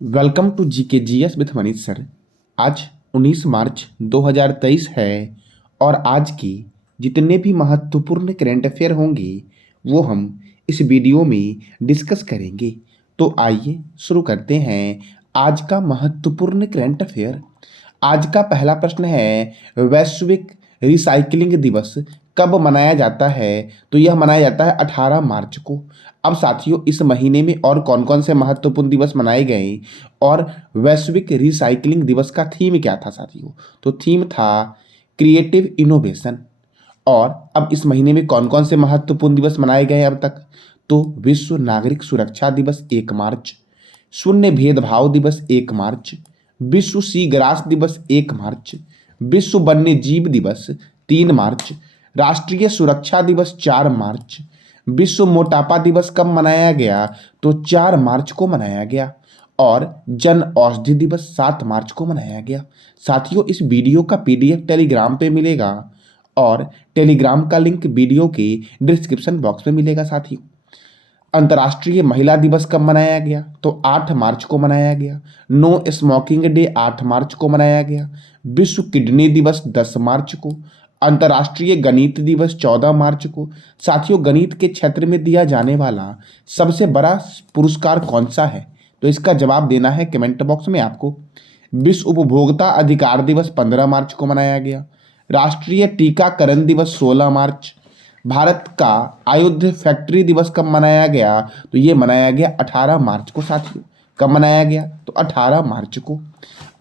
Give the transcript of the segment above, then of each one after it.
Welcome to GK GS with Manish sir. आज 19 मार्च 2023 है और आज की जितने भी महत्वपूर्ण करंट अफेयर होंगे वो हम इस वीडियो में डिस्कस करेंगे। तो आइए शुरू करते हैं आज का महत्वपूर्ण करंट अफेयर। आज का पहला प्रश्न है, वैश्विक रिसाइकलिंग दिवस कब मनाया जाता है? तो यह मनाया जाता है 18 मार्च को। अब साथियों, इस महीने में और कौन कौन से महत्वपूर्ण दिवस मनाए गए और वैश्विक रिसाइकलिंग दिवस का थीम क्या था साथियों? तो थीम था क्रिएटिव इनोवेशन। और अब इस महीने में कौन कौन से महत्वपूर्ण दिवस मनाए गए अब तक? तो विश्व नागरिक सुरक्षा दिवस 1 मार्च, शून्य भेदभाव दिवस 1 मार्च, विश्व सी ग्रास दिवस 1 मार्च, विश्व वन्य जीव दिवस 3 मार्च, राष्ट्रीय सुरक्षा दिवस 4 मार्च, विश्व मोटापा दिवस कब मनाया गया? तो 4 मार्च को मनाया गया। और जन औषधि दिवस 7 मार्च को मनाया गया। साथियों, इस वीडियो का पीडीएफ टेलीग्राम पे मिलेगा और टेलीग्राम का लिंक वीडियो के डिस्क्रिप्शन बॉक्स में मिलेगा। साथियों, अंतर्राष्ट्रीय महिला दिवस कब मनाया गया? तो 8 मार्च को मनाया गया। नो स्मोकिंग डे 8 मार्च को मनाया गया। विश्व किडनी दिवस 10 मार्च को। अंतर्राष्ट्रीय गणित दिवस 14 मार्च को। साथियों, गणित के क्षेत्र में दिया जाने वाला सबसे बड़ा पुरस्कार कौन सा है? तो इसका जवाब देना है कमेंट बॉक्स में आपको। विश्व उपभोक्ता अधिकार दिवस 15 मार्च को मनाया गया। राष्ट्रीय टीकाकरण दिवस 16 मार्च। भारत का आयुध फैक्ट्री दिवस कब मनाया गया? तो ये मनाया गया 18 मार्च को। साथियों, कब मनाया गया? तो 18 मार्च को।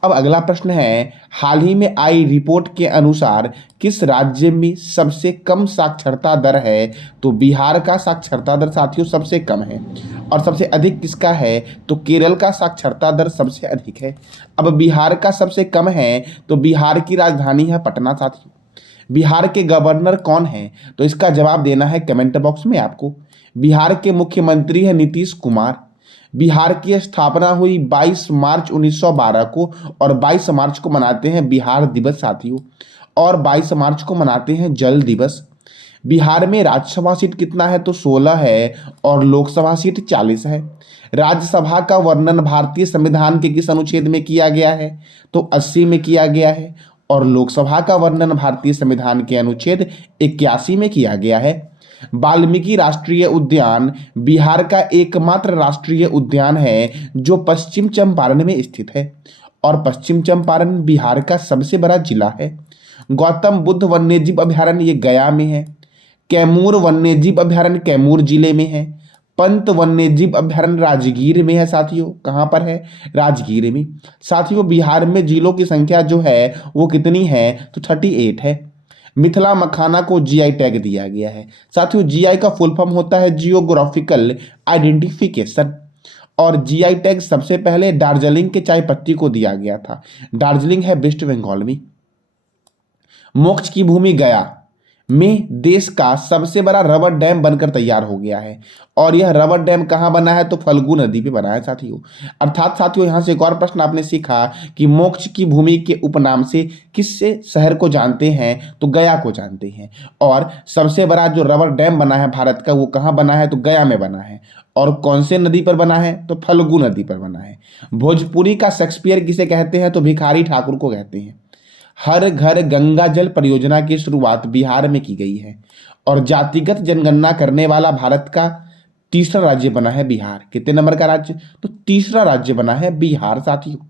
अब अगला प्रश्न है, हाल ही में आई रिपोर्ट के अनुसार किस राज्य में सबसे कम साक्षरता दर है? तो बिहार का साक्षरता दर साथियों सबसे कम है। और सबसे अधिक किसका है? तो केरल का साक्षरता दर सबसे अधिक है। अब बिहार का सबसे कम है तो बिहार की राजधानी है पटना। साथियों, बिहार के गवर्नर कौन है? तो इसका जवाब देना है कमेंट बॉक्स में आपको। बिहार के मुख्यमंत्री है नीतीश कुमार। बिहार की स्थापना हुई 22 मार्च 1912 को और 22 मार्च को मनाते हैं बिहार दिवस साथियों। और 22 मार्च को मनाते हैं जल दिवस। बिहार में राज्यसभा सीट कितना है? तो 16 है और लोकसभा सीट 40 है। राज्यसभा का वर्णन भारतीय संविधान के किस अनुच्छेद में किया गया है? तो 80 में किया गया है। और लोकसभा का वर्णन भारतीय संविधान के अनुच्छेद 81 में किया गया है। वाल्मीकि राष्ट्रीय उद्यान बिहार का एकमात्र राष्ट्रीय उद्यान है जो पश्चिम चंपारण में स्थित है। और पश्चिम चंपारण बिहार का सबसे बड़ा जिला है। गौतम बुद्ध वन्यजीव अभयारण्य ये गया में है। कैमूर वन्यजीव अभयारण्य कैमूर जिले में है। पंत वन्यजीव अभयारण्य राजगीर में है। साथियों, कहाँ पर है? राजगीर में। साथियों, बिहार में जिलों की संख्या जो है वो कितनी है? तो 38 है। मिथिला मखाना को जीआई टैग दिया गया है। साथियों, जीआई का फुल फॉर्म होता है जियोग्राफिकल आइडेंटिफिकेशन। और जीआई टैग सबसे पहले दार्जिलिंग के चाय पत्ती को दिया गया था। दार्जिलिंग है वेस्ट बंगाल में। मोक्ष की भूमि गया में देश का सबसे बड़ा रबर डैम बनकर तैयार हो गया है। और यह रबर डैम कहाँ बना है? तो फल्गु नदी पे बना है साथियों। अर्थात साथियों, यहाँ से एक और प्रश्न आपने सीखा कि मोक्ष की भूमि के उपनाम से किससे शहर को जानते हैं? तो गया को जानते हैं। और सबसे बड़ा जो रबर डैम बना है भारत का वो कहाँ बना है? तो गया में बना है। और कौन से नदी पर बना है? तो फल्गु नदी पर बना है। भोजपुरी का शेक्सपियर किसे कहते हैं? तो भिखारी ठाकुर को कहते हैं। हर घर गंगा जल परियोजना की शुरुआत बिहार में की गई है। और जातिगत जनगणना करने वाला भारत का तीसरा राज्य बना है बिहार। कितने नंबर का राज्य? तो तीसरा राज्य बना है बिहार साथियों।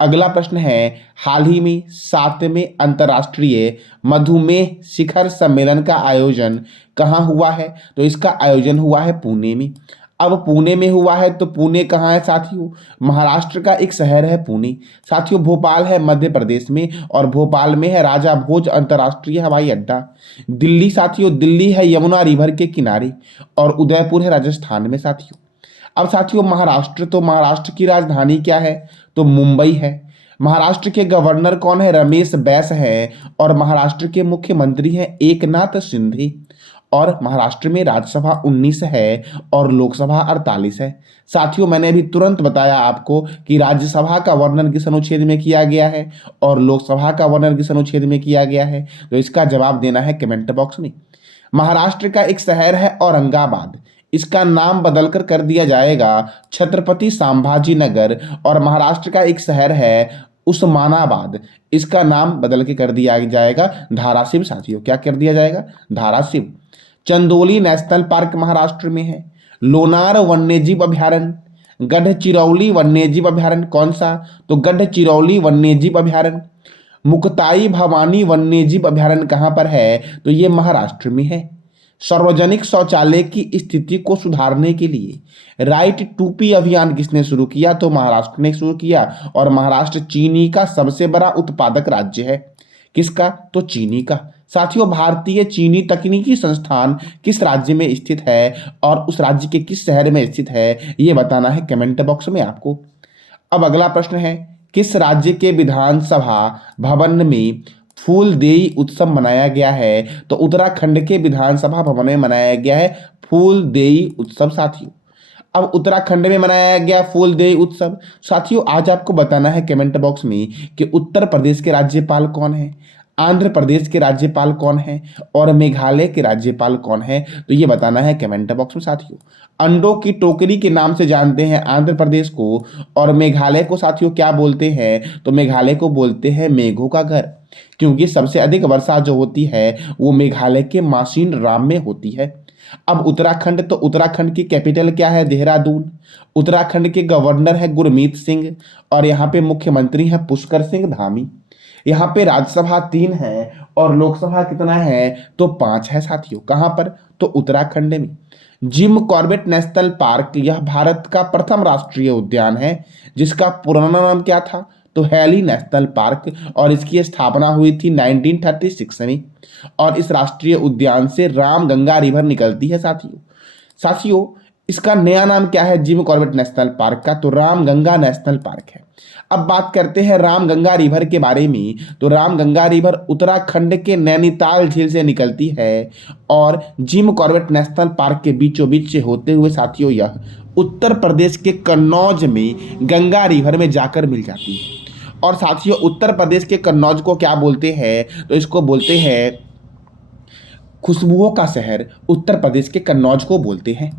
अगला प्रश्न है, हाल ही में 7वें अंतर्राष्ट्रीय मधुमेह शिखर सम्मेलन का आयोजन कहाँ हुआ है? तो इसका आयोजन हुआ है पुणे में। अब पुणे में हुआ है तो पुणे कहाँ है साथियों? महाराष्ट्र का एक शहर है पुणे। साथियों, भोपाल है मध्य प्रदेश में और भोपाल में है राजा भोज अंतर्राष्ट्रीय हवाई अड्डा। दिल्ली साथियों, दिल्ली है यमुना रिवर के किनारे। और उदयपुर है राजस्थान में साथियों। अब साथियों, महाराष्ट्र, तो महाराष्ट्र की राजधानी क्या है? तो मुंबई है। महाराष्ट्र के गवर्नर कौन है? रमेश बैस है। और महाराष्ट्र के मुख्यमंत्री हैं एकनाथ शिंदे। और महाराष्ट्र में राज्यसभा 19 है और लोकसभा 48 है। साथियों, मैंने अभी तुरंत बताया आपको कि राज्यसभा का वर्णन किस अनुच्छेद में किया गया है और लोकसभा का वर्णन किस अनुच्छेद में किया गया है। तो इसका जवाब देना है कमेंट बॉक्स में। महाराष्ट्र का एक शहर है औरंगाबाद। इसका नाम बदलकर कर दिया जाएगा छत्रपति संभाजी नगर। और महाराष्ट्र का एक शहर है उस्मानाबाद, इसका नाम बदल के कर दिया जाएगा धाराशिव साथियों। क्या कर दिया जाएगा? धाराशिव। चंदोली नेशनल पार्क महाराष्ट्र में है। लोनार वन्यजीव अभयारण्य, गढ़चिरौली वन्यजीव अभयारण्य, कौन सा? तो गढ़चिरौली वन्यजीव अभयारण्य। मुक्ताई भवानी वन्यजीव अभयारण्य कहाँ पर है? तो ये महाराष्ट्र में है। सार्वजनिक शौचालय की स्थिति को सुधारने के लिए राइट टू पी अभियान किसने शुरू किया? तो महाराष्ट्र ने शुरू किया। और महाराष्ट्र चीनी का सबसे बड़ा उत्पादक राज्य है। किसका? तो चीनी का। साथियों, भारतीय चीनी तकनीकी संस्थान किस राज्य में स्थित है और उस राज्य के किस शहर में स्थित है, ये बताना है कमेंट बॉक्स में आपको। अब अगला प्रश्न है, किस राज्य के विधानसभा भवन में फूलदेई उत्सव मनाया गया है? तो उत्तराखंड के विधानसभा भवन में मनाया गया है फूलदेई उत्सव साथियों। अब उत्तराखंड में मनाया गया फूलदेई उत्सव। साथियों, आज आपको बताना है कमेंट बॉक्स में कि उत्तर प्रदेश के राज्यपाल कौन है, आंध्र प्रदेश के राज्यपाल कौन है और मेघालय के राज्यपाल कौन है, तो ये बताना है कमेंट बॉक्स में साथियों। अंडों की टोकरी के नाम से जानते हैं आंध्र प्रदेश को, और मेघालय को साथियों क्या बोलते हैं? तो मेघालय को बोलते हैं मेघों का घर, क्योंकि सबसे अधिक वर्षा जो होती है वो मेघालय के मासिन राम में होती है। अब उत्तराखंड, तो उत्तराखंड की कैपिटल क्या है? देहरादून। उत्तराखंड के गवर्नर है गुरमीत सिंह और यहाँ पे मुख्यमंत्री है पुष्कर सिंह धामी। यहाँ पे राज्यसभा 3 है और लोकसभा कितना है? तो 5 है साथियों। कहाँ पर? तो उत्तराखंड में। जिम कॉर्बेट नेशनल पार्क, यह भारत का प्रथम राष्ट्रीय उद्यान है जिसका पुराना नाम क्या था? तो हैली नेशनल पार्क, और इसकी स्थापना हुई थी 1936 में। और इस राष्ट्रीय उद्यान से रामगंगा रिवर निकलती है साथियों। इसका नया नाम क्या है जिम कॉर्बेट नेशनल पार्क का? तो रामगंगा नेशनल पार्क है। अब बात करते हैं रामगंगा रिवर के बारे में। तो रामगंगा रिवर उत्तराखंड के नैनीताल झील से निकलती है और जिम कॉर्बेट नेशनल पार्क के बीचों बीच से होते हुए साथियों यह उत्तर प्रदेश के कन्नौज में गंगा रिवर में जाकर मिल जाती है। और साथियों, उत्तर प्रदेश के कन्नौज को क्या बोलते हैं? तो इसको बोलते हैं खुशबुओं का शहर। उत्तर प्रदेश के कन्नौज को बोलते हैं।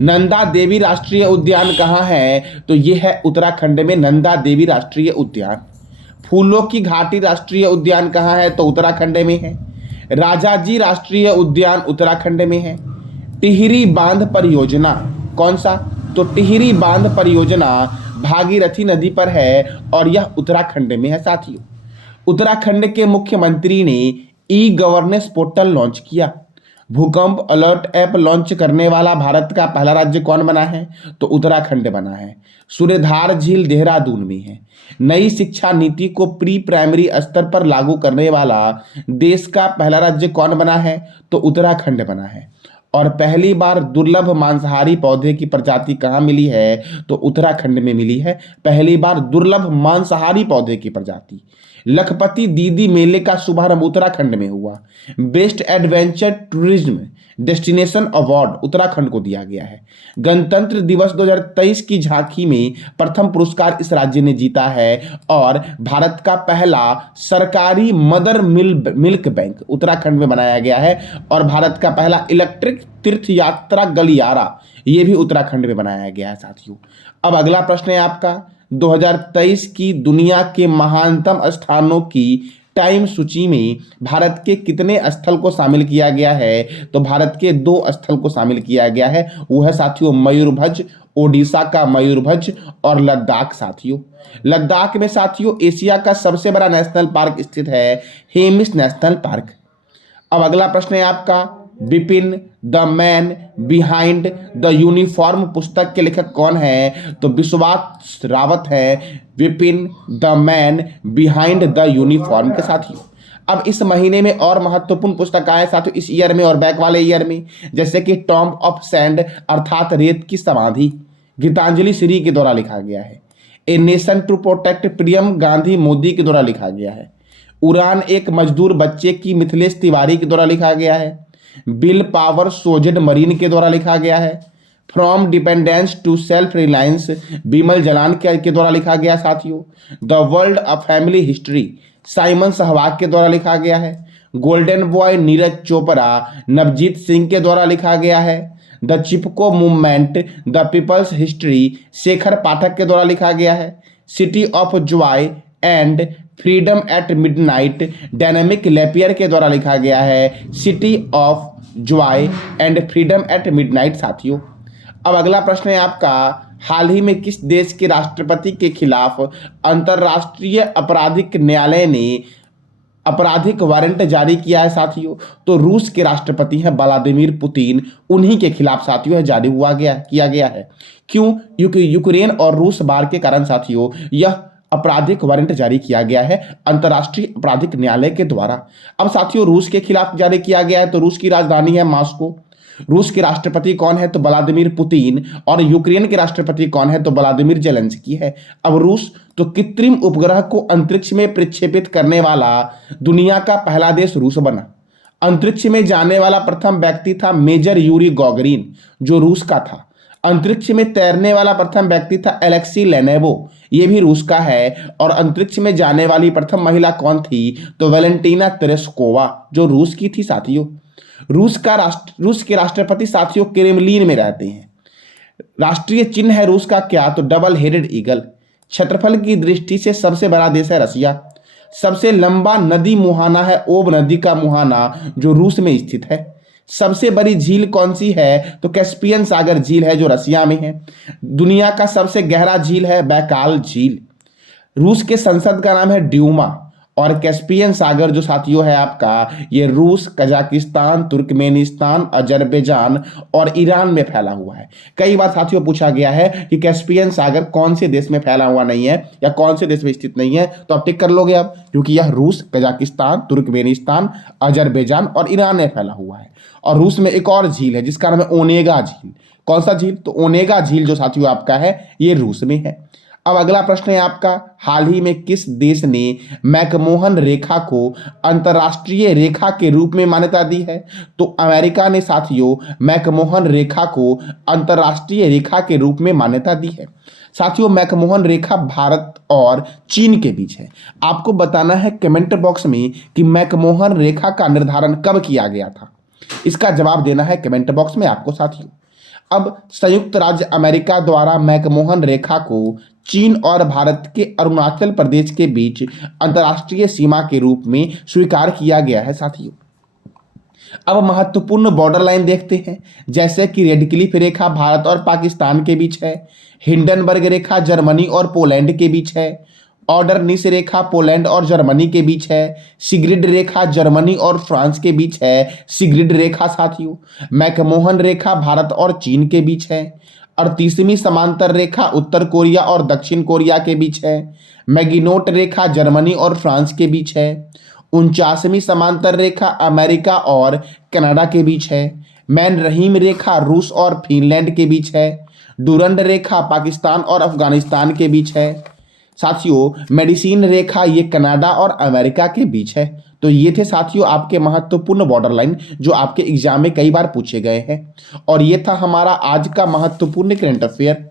नंदा देवी राष्ट्रीय उद्यान कहाँ है? तो ये है उत्तराखंड में नंदा देवी राष्ट्रीय उद्यान। फूलों की घाटी राष्ट्रीय उद्यान कहाँ है? तो उत्तराखंड में है। राजाजी राष्ट्रीय उद्यान उत्तराखंड में है। टिहरी बांध परियोजना, कौन सा? तो टिहरी बांध परियोजना भागीरथी नदी पर है और यह उत्तराखंड में है साथियों। उत्तराखंड के मुख्यमंत्री ने ई गवर्नेंस पोर्टल लॉन्च किया। भूकंप अलर्ट ऐप लॉन्च करने वाला भारत का पहला राज्य कौन बना है? तो उत्तराखंड बना है। सूर्यधार झील देहरादून में है। नई शिक्षा नीति को प्री प्राइमरी स्तर पर लागू करने वाला देश का पहला राज्य कौन बना है? तो उत्तराखंड बना है। और पहली बार दुर्लभ मांसाहारी पौधे की प्रजाति कहाँ मिली है? तो उत्तराखंड में मिली है पहली बार दुर्लभ मांसाहारी पौधे की प्रजाति। लखपति दीदी मेले का शुभारंभ उत्तराखंड में हुआ। Best adventure tourism destination award Uttarakhand को दिया गया है। गणतंत्र दिवस 2023 की झांकी में प्रथम पुरस्कार इस राज्य ने जीता है। और भारत का पहला सरकारी मदर मिल्क बैंक उत्तराखंड में बनाया गया है। और भारत का पहला इलेक्ट्रिक तीर्थ यात्रा गलियारा ये भी उत्तराखंड में बनाया गया है साथियों। अब अगला प्रश्न है आपका, 2023 की दुनिया के महानतम स्थानों की टाइम सूची में भारत के कितने स्थल को शामिल किया गया है? तो भारत के 2 स्थल को शामिल किया गया है। वो है साथियों मयूरभंज, ओडिशा का मयूरभंज, और लद्दाख साथियों। लद्दाख में साथियों एशिया का सबसे बड़ा नेशनल पार्क स्थित है, हेमिस नेशनल पार्क। अब अगला प्रश्न है आपका, Bipin the man behind the uniform पुस्तक के लेखक कौन है? तो विश्वास रावत है Vipin the man behind the uniform के साथियों। अब इस महीने में और महत्वपूर्ण पुस्तक आए साथियों इस ईयर में और बैक वाले ईयर में, जैसे कि टॉम्ब ऑफ सैंड अर्थात रेत की समाधि गीतांजलि श्री के द्वारा लिखा गया है। ए नेशन टू प्रोटेक्ट प्रियम गांधी मोदी के द्वारा लिखा गया है। उड़ान एक मजदूर बच्चे की मिथिलेश तिवारी के द्वारा लिखा गया है। बिल पावर सोजेड मरीन के द्वारा लिखा गया है। From dependence to self reliance Bimal Jalan के द्वारा लिखा गया साथियों। The world of family history Simon Sehwag के द्वारा लिखा गया है। गोल्डन बॉय नीरज चोपड़ा नवजीत सिंह के द्वारा लिखा गया है। The Chipko movement, the people's history Shekhar Pathak के द्वारा लिखा गया है। City of joy and freedom at midnight Dominique Lapierre के द्वारा लिखा गया है। City of joy and freedom at midnight साथियों। अब अगला प्रश्न है आपका, हाल ही में किस देश के राष्ट्रपति के खिलाफ अंतर्राष्ट्रीय आपराधिक न्यायालय ने आपराधिक वारंट जारी किया है साथियों? तो रूस के राष्ट्रपति हैं व्लादिमीर पुतिन, उन्हीं के खिलाफ साथियों जारी किया गया है। क्यों? यूक्रेन और रूस वार के कारण साथियों यह आपराधिक वारंट जारी किया गया है अंतर्राष्ट्रीय आपराधिक न्यायालय के द्वारा। अब साथियों रूस के खिलाफ जारी किया गया है, तो रूस की राजधानी है मॉस्को। रूस के राष्ट्रपति कौन है? तो व्लादिमीर पुतिन। और यूक्रेन के राष्ट्रपति कौन है? तो व्लादिमीर जेलेंस्की है। अब रूस तो कृत्रिम उपग्रह को अंतरिक्ष में प्रक्षेपित करने वाला दुनिया का पहला देश रूस बना। अंतरिक्ष में जाने वाला प्रथम व्यक्ति था मेजर यूरी गॉगरिन, जो रूस का था। अंतरिक्ष में तैरने वाला प्रथम व्यक्ति था एलेक्सी लेनेवो, ये भी रूस का है। और अंतरिक्ष में जाने वाली प्रथम महिला कौन थी? तो वैलेंटीना तेरेस्कोवा, जो रूस की थी साथियों। रूस के राष्ट्रपति साथियों क्रेमलिन में रहते हैं। राष्ट्रीय चिन्ह है रूस का क्या? तो डबल हेडेड ईगल। क्षेत्रफल की दृष्टि से सबसे बड़ा देश है रसिया। सबसे लंबा नदी मुहाना है ओब नदी का मुहाना, जो रूस में स्थित है। सबसे बड़ी झील कौन सी है? तो कैस्पियन सागर झील है, जो रसिया में है। दुनिया का सबसे गहरा झील है बैकाल झील। रूस के संसद का नाम है ड्यूमा। और कैस्पियन सागर जो साथियों है आपका, ये रूस, कजाकिस्तान, तुर्कमेनिस्तान, अजरबैजान और ईरान में फैला हुआ है। कई बार साथियों पूछा गया है कि कैस्पियन सागर कौन से देश में फैला हुआ नहीं है या कौन से देश में स्थित नहीं है, तो आप टिक कर लोगे आप, क्योंकि यह रूस, कजाकिस्तान, तुर्कमेनिस्तान, अजरबैजान और ईरान में फैला हुआ है। और रूस में एक और झील है जिसका नाम है ओनेगा झील। कौन सा झील? तो ओनेगा झील जो साथियों आपका है ये रूस में है। अब अगला प्रश्न है आपका, हाल ही में किस देश ने मैकमोहन रेखा को अंतर्राष्ट्रीय रेखा के रूप में मान्यता दी है? तो अमेरिका ने साथियों मैकमोहन रेखा को अंतर्राष्ट्रीय रेखा के रूप में मान्यता दी है। साथियों मैकमोहन रेखा भारत और चीन के बीच है। आपको बताना है कमेंट बॉक्स में कि मैकमोहन रेखा का निर्धारण कब किया गया था। इसका जवाब देना है कमेंट बॉक्स में आपको साथियों। अब संयुक्त राज्य अमेरिका द्वारा मैकमोहन रेखा को चीन और भारत के अरुणाचल प्रदेश के बीच अंतर्राष्ट्रीय सीमा के रूप में स्वीकार किया गया है साथियों। अब महत्वपूर्ण बॉर्डर लाइन देखते हैं, जैसे कि रेड क्लिफ रेखा भारत और पाकिस्तान के बीच है। हिंडनबर्ग रेखा जर्मनी और पोलैंड के बीच है। ऑर्डरनिस रेखा पोलैंड और जर्मनी के बीच है। सिग्रिड रेखा जर्मनी और फ्रांस के बीच है। सिग्रिड रेखा साथियों। मैकमोहन रेखा भारत और चीन के बीच है। 38वीं समांतर रेखा उत्तर कोरिया और दक्षिण कोरिया के बीच है। मैगिनोट रेखा जर्मनी और फ्रांस के बीच है। 49वीं समांतर रेखा अमेरिका और कनाडा के बीच है। मैन रहीम रेखा रूस और फिनलैंड के बीच है। डुरंड रेखा पाकिस्तान और अफगानिस्तान के बीच है। साथियों मेडिसिन रेखा ये कनाडा और अमेरिका के बीच है। तो ये थे साथियों आपके महत्वपूर्ण बॉर्डर लाइन जो आपके एग्जाम में कई बार पूछे गए हैं। और ये था हमारा आज का महत्वपूर्ण करंट अफेयर।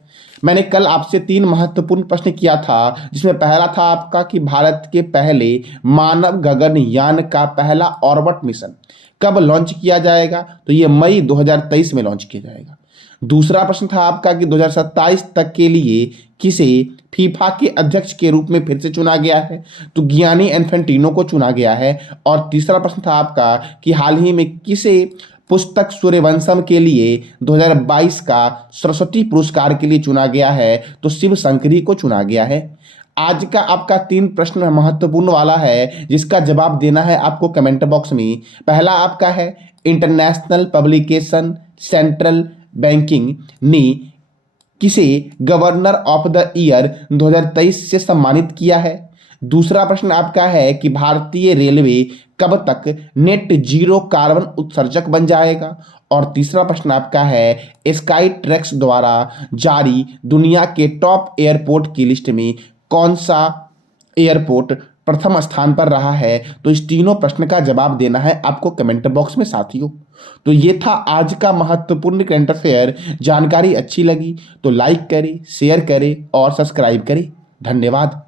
मैंने कल आपसे 3 महत्वपूर्ण प्रश्न किया था, जिसमें पहला था आपका कि भारत के पहले मानव गगनयान का पहला ऑर्बिट मिशन कब लॉन्च किया जाएगा? तो ये मई 2023 में लॉन्च किया जाएगा। दूसरा प्रश्न था आपका कि 2027 तक के लिए किसे फीफा के अध्यक्ष के रूप में फिर से चुना गया है? तो गियानी इन्फेंटिनो को चुना गया है। और तीसरा प्रश्न था आपका कि हाल ही में किसे पुस्तक सूर्यवंशम के लिए 2022 का सरस्वती पुरस्कार के लिए चुना गया है? तो शिव शंकरी को चुना गया है। आज का आपका 3 प्रश्न महत्वपूर्ण वाला है, जिसका जवाब देना है आपको कमेंट बॉक्स में। पहला आपका है इंटरनेशनल पब्लिकेशन सेंट्रल बैंकिंग ने किसे गवर्नर ऑफ द ईयर 2023 से सम्मानित किया है? दूसरा प्रश्न आपका है कि भारतीय रेलवे कब तक नेट जीरो कार्बन उत्सर्जक बन जाएगा? और तीसरा प्रश्न आपका है स्काई ट्रैक्स द्वारा जारी दुनिया के टॉप एयरपोर्ट की लिस्ट में कौन सा एयरपोर्ट प्रथम स्थान पर रहा है? तो इस तीनों प्रश्न का जवाब देना है आपको कमेंट बॉक्स में साथियों। तो ये था आज का महत्वपूर्ण करंट अफेयर। जानकारी अच्छी लगी तो लाइक करें, शेयर करें और सब्सक्राइब करें। धन्यवाद।